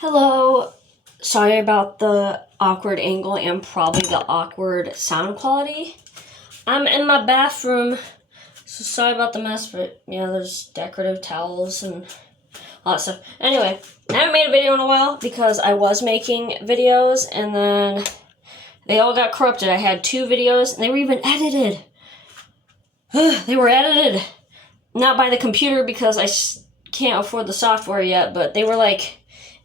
Hello. Sorry about the awkward angle and probably the awkward sound quality. I'm in my bathroom, so sorry about the mess, but there's decorative towels and all that stuff. Anyway, I haven't made a video in a while because I was making videos and then they all got corrupted. I had 2 videos and they were even edited. They were edited. Not by the computer because I can't afford the software yet, but they were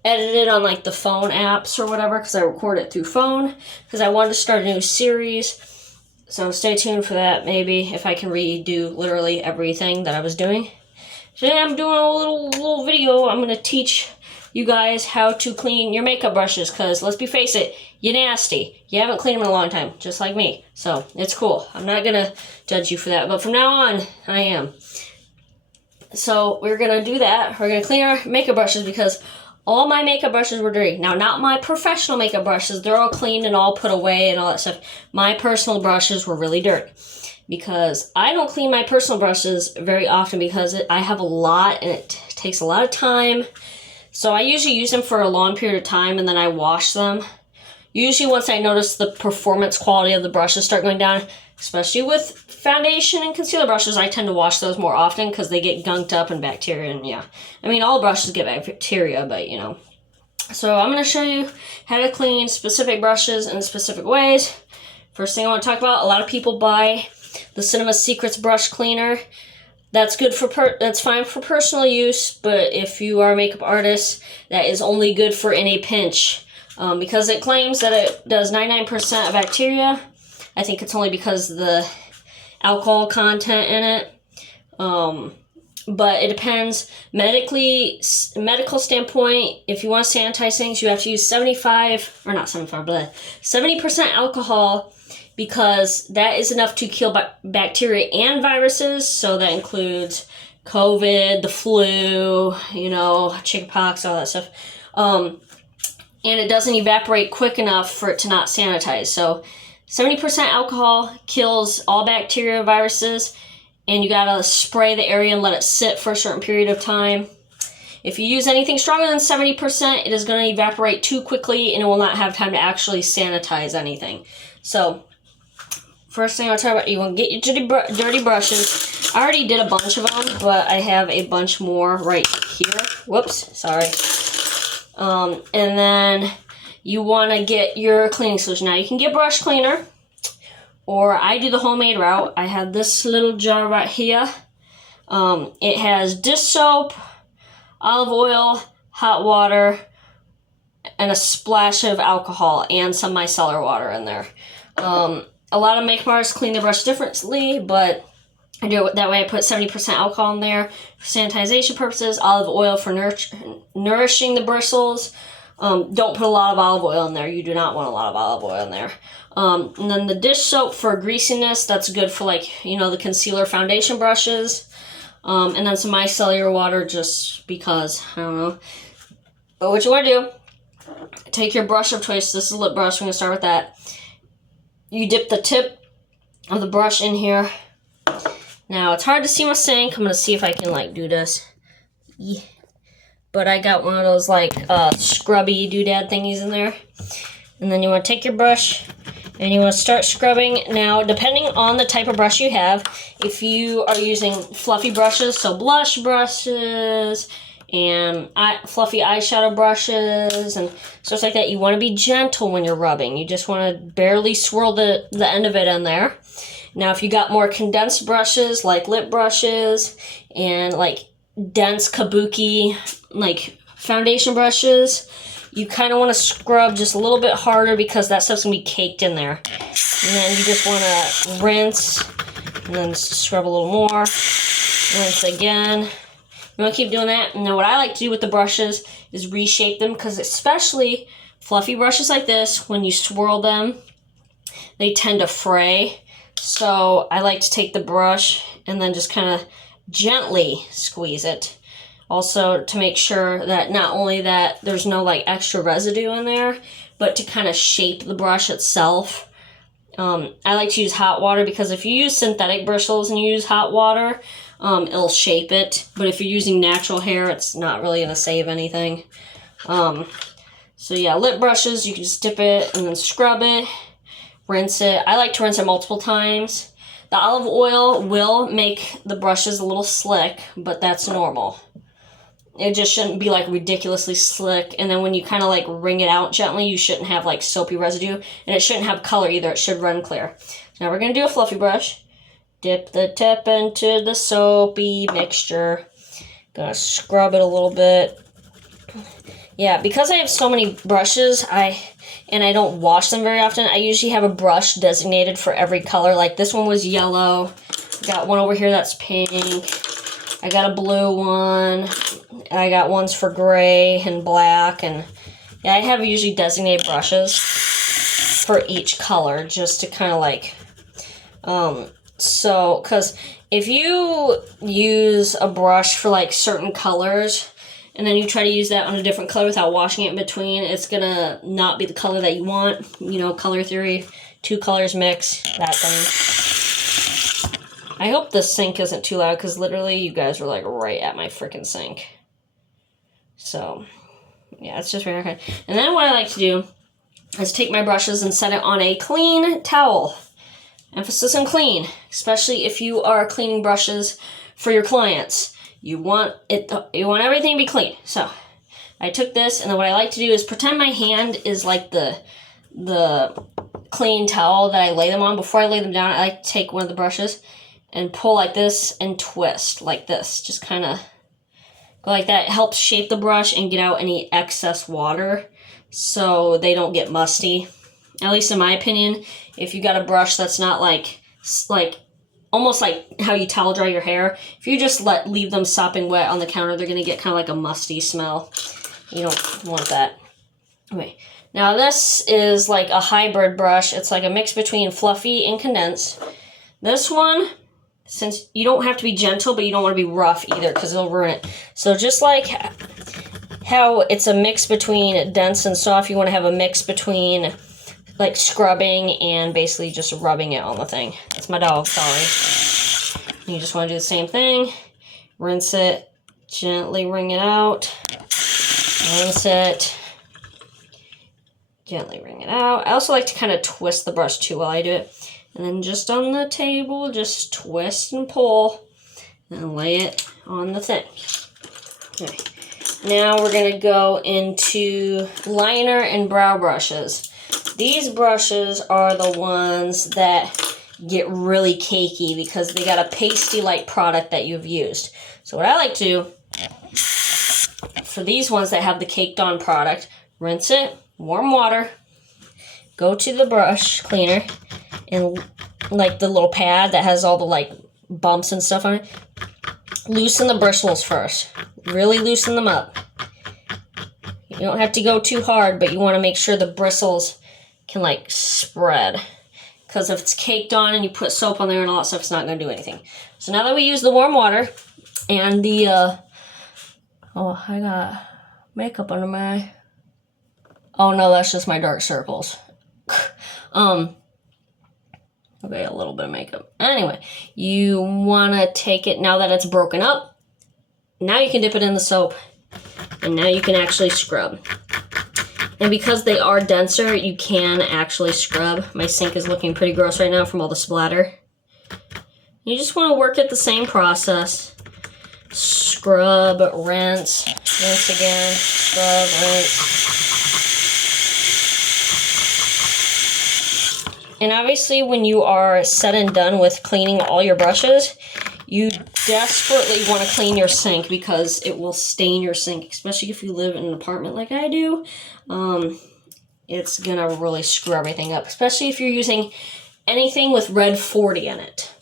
edited on the phone apps or whatever because I record it through phone because I wanted to start a new series. So stay tuned for that, maybe, if I can redo literally everything that I was doing. Today I'm doing a little video. I'm going to teach you guys how to clean your makeup brushes because, let's be face it, you're nasty. You haven't cleaned them in a long time, just like me. So it's cool. I'm not going to judge you for that, but from now on, I am. So we're going to do that. We're going to clean our makeup brushes because all my makeup brushes were dirty. Now, not my professional makeup brushes. They're all cleaned and all put away and all that stuff. My personal brushes were really dirty because I don't clean my personal brushes very often because I have a lot and it takes a lot of time. So I usually use them for a long period of time and then I wash them. Usually once I notice the performance quality of the brushes start going down, especially with foundation and concealer brushes, I tend to wash those more often because they get gunked up and bacteria and all brushes get bacteria, but So I'm going to show you how to clean specific brushes in specific ways. First thing I want to talk about, a lot of people buy the Cinema Secrets brush cleaner. That's good that's fine for personal use, but if you are a makeup artist, that is only good for in a pinch. Because it claims that it does 99% of bacteria. I think it's only because of the alcohol content in it. But it depends. Medical standpoint, if you want to sanitize things, you have to use 70% alcohol because that is enough to kill bacteria and viruses. So that includes COVID, the flu, chickenpox, all that stuff. And it doesn't evaporate quick enough for it to not sanitize. So 70% alcohol kills all bacteria and viruses, and you gotta spray the area and let it sit for a certain period of time. If you use anything stronger than 70%, it is gonna evaporate too quickly and it will not have time to actually sanitize anything. So, first thing I'll talk about, you wanna get your dirty brushes. I already did a bunch of them, but I have a bunch more right here. Whoops, sorry. And then you want to get your cleaning solution. Now, you can get brush cleaner, or I do the homemade route. I have this little jar right here. It has dish soap, olive oil, hot water, and a splash of alcohol, and some micellar water in there. A lot of makeup artists clean their brush differently, but I do it that way. I put 70% alcohol in there for sanitization purposes, olive oil for nourishing the bristles. Don't put a lot of olive oil in there. You do not want a lot of olive oil in there. And then the dish soap for greasiness. That's good for the concealer foundation brushes. And then some micellar water just because, I don't know. But what you want to do, take your brush of choice. This is a lip brush. We're going to start with that. You dip the tip of the brush in here. Now, it's hard to see my sink. I'm going to see if I can, do this. Yeah. But I got one of those, scrubby doodad thingies in there. And then you want to take your brush, and you want to start scrubbing. Now, depending on the type of brush you have, if you are using fluffy brushes, so blush brushes, and fluffy eyeshadow brushes, and stuff like that, you want to be gentle when you're rubbing. You just want to barely swirl the end of it in there. Now, if you got more condensed brushes, like lip brushes, and dense kabuki, foundation brushes, you kind of want to scrub just a little bit harder because that stuff's going to be caked in there. And then you just want to rinse, and then scrub a little more, rinse again. You want to keep doing that. And then what I like to do with the brushes is reshape them because especially fluffy brushes like this, when you swirl them, they tend to fray. So I like to take the brush and then just kind of gently squeeze it. Also to make sure that not only that there's no extra residue in there, but to kind of shape the brush itself. I like to use hot water because if you use synthetic bristles and you use hot water, it'll shape it. But if you're using natural hair, it's not really going to save anything. So yeah, lip brushes, you can just dip it and then scrub it, rinse it. I like to rinse it multiple times. The olive oil will make the brushes a little slick, but that's normal. It just shouldn't be like ridiculously slick. And then when you kind of like wring it out gently, you shouldn't have like soapy residue. And it shouldn't have color either. It should run clear. So now we're going to do a fluffy brush. Dip the tip into the soapy mixture. Gonna scrub it a little bit. Yeah, because I have so many brushes, and I don't wash them very often, I usually have a brush designated for every color. Like this one was yellow. Got one over here that's pink. I got a blue one. I got ones for gray and black. And yeah, I have usually designated brushes for each color just to kind of like, so, because if you use a brush for like certain colors and then you try to use that on a different color without washing it in between, it's gonna not be the color that you want. You know, color theory, two colors mix, that thing. I hope this sink isn't too loud because literally you guys are like right at my freaking sink. So, yeah, it's just very okay. And then what I like to do is take my brushes and set it on a clean towel. Emphasis on clean, especially if you are cleaning brushes for your clients. You want everything to be clean. So, I took this, and then what I like to do is pretend my hand is like the clean towel that I lay them on. Before I lay them down, I like to take one of the brushes and pull like this and twist like this. Just kind of go like that. It helps shape the brush and get out any excess water so they don't get musty. At least in my opinion, if you got a brush that's not like almost like how you towel dry your hair, if you just leave them sopping wet on the counter, they're gonna get kind of like a musty smell. You don't want that. Okay. Now this is like a hybrid brush. It's like a mix between fluffy and condensed. This one, since you don't have to be gentle, but you don't want to be rough either because it'll ruin it. So just like how it's a mix between dense and soft, you want to have a mix between like scrubbing and basically just rubbing it on the thing. That's my dog, sorry. You just want to do the same thing. Rinse it, gently wring it out. Rinse it, gently wring it out. I also like to kind of twist the brush too while I do it. And then just on the table, just twist and pull and lay it on the thing. Okay. Now we're going to go into liner and brow brushes. These brushes are the ones that get really cakey because they got a pasty-like product that you've used. So what I like to do, for these ones that have the caked on product, rinse it, warm water, go to the brush cleaner, and like the little pad that has all the like bumps and stuff on it, loosen the bristles first. Really loosen them up. You don't have to go too hard, but you want to make sure the bristles can like spread. Because if it's caked on and you put soap on there and all that stuff, it's not going to do anything. So now that we use the warm water and the, oh, I got makeup under my eye. Oh no, that's just my dark circles. Okay, a little bit of makeup. Anyway, you want to take it, now that it's broken up, now you can dip it in the soap, and now you can actually scrub. And because they are denser, you can actually scrub. My sink is looking pretty gross right now from all the splatter. You just want to work at the same process. Scrub, rinse, rinse again, scrub, rinse. And obviously when you are said and done with cleaning all your brushes, you desperately want to clean your sink because it will stain your sink, especially if you live in an apartment like I do. It's going to really screw everything up, especially if you're using anything with red 40 in it.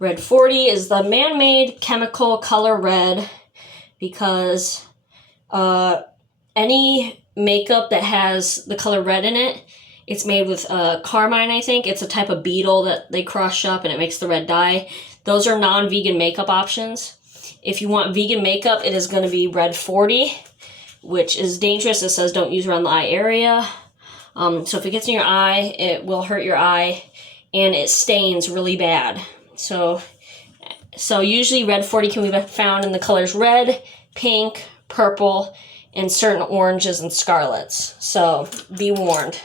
Red 40 is the man-made chemical color red because any makeup that has the color red in it, it's made with carmine, I think. It's a type of beetle that they crush up and it makes the red dye. Those are non-vegan makeup options. If you want vegan makeup, it is going to be red 40, which is dangerous. It says don't use around the eye area. So if it gets in your eye, it will hurt your eye and it stains really bad. So usually red 40 can be found in the colors red, pink, purple, in certain oranges and scarlets. So be warned.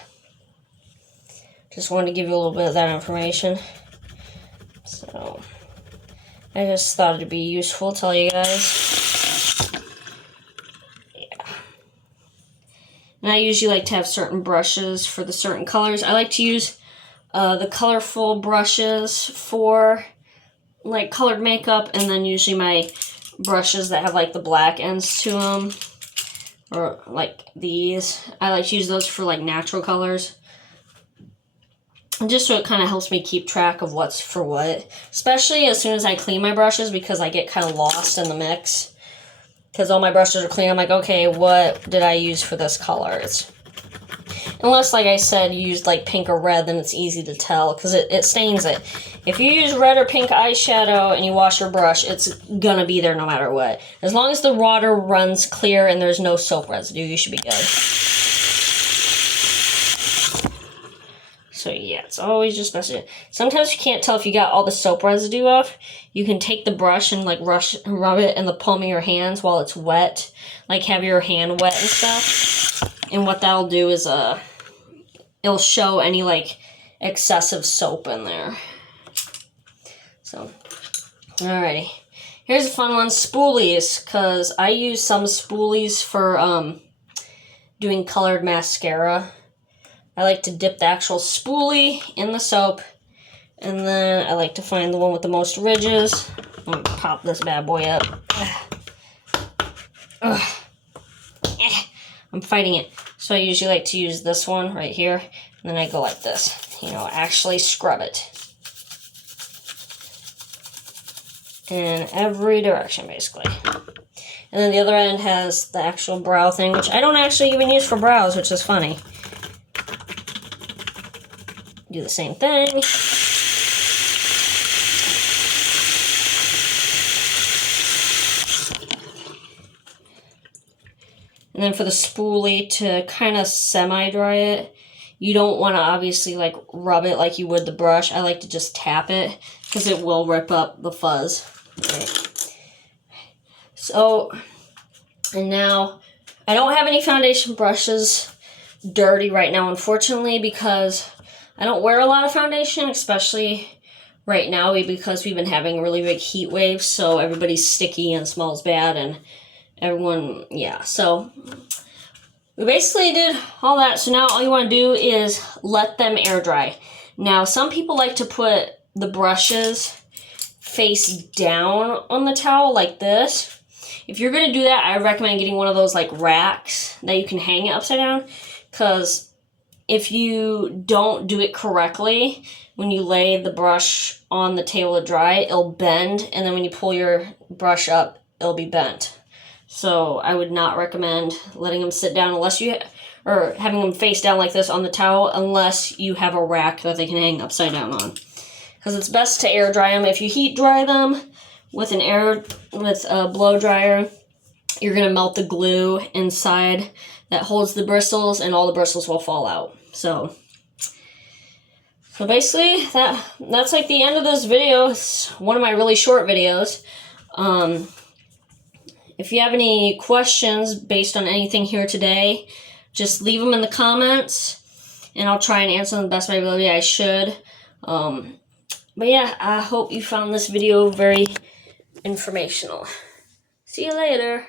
Just wanted to give you a little bit of that information. So I just thought it'd be useful to tell you guys. Yeah. And I usually like to have certain brushes for the certain colors. I like to use the colorful brushes for like colored makeup, and then usually my brushes that have like the black ends to them, or like these. I like to use those for like natural colors. And just so it kind of helps me keep track of what's for what. Especially as soon as I clean my brushes, because I get kind of lost in the mix. Because all my brushes are clean, I'm like, okay, what did I use for this color? Unless, like I said, you used like pink or red, then it's easy to tell because it stains it. If you use red or pink eyeshadow and you wash your brush, it's gonna be there no matter what. As long as the water runs clear and there's no soap residue, you should be good. So yeah, it's always just best. Sometimes you can't tell if you got all the soap residue off. You can take the brush and like rub it in the palm of your hands while it's wet. Like have your hand wet and stuff. And what that'll do is it'll show any like excessive soap in there. So, alrighty. Here's a fun one, spoolies, because I use some spoolies for doing colored mascara. I like to dip the actual spoolie in the soap, and then I like to find the one with the most ridges. I'm gonna pop this bad boy up. Ugh. I'm fighting it. So I usually like to use this one right here, and then I go like this. You know, actually scrub it. In every direction, basically. And then the other end has the actual brow thing, which I don't actually even use for brows, which is funny. Do the same thing. And then for the spoolie to kind of semi-dry it, you don't want to obviously like rub it like you would the brush. I like to just tap it because it will rip up the fuzz. Right. So, and now I don't have any foundation brushes dirty right now, unfortunately, because I don't wear a lot of foundation, especially right now because we've been having really big heat waves, so everybody's sticky and smells bad, and everyone, yeah. So we basically did all that, so now all you want to do is let them air dry. Now, some people like to put the brushes face down on the towel like this. If you're going to do that, I recommend getting one of those like racks that you can hang it upside down, because if you don't do it correctly, when you lay the brush on the table to dry, it'll bend, and then when you pull your brush up, it'll be bent. So I would not recommend letting them sit down unless you, or having them face down like this on the towel, unless you have a rack that they can hang upside down on. Because it's best to air dry them. If you heat dry them with a blow dryer, you're gonna melt the glue inside that holds the bristles, and all the bristles will fall out. So basically that's like the end of this video. It's one of my really short videos. If you have any questions based on anything here today, just leave them in the comments, and I'll try and answer them the best of my ability. I should. But yeah, I hope you found this video very informational. See you later.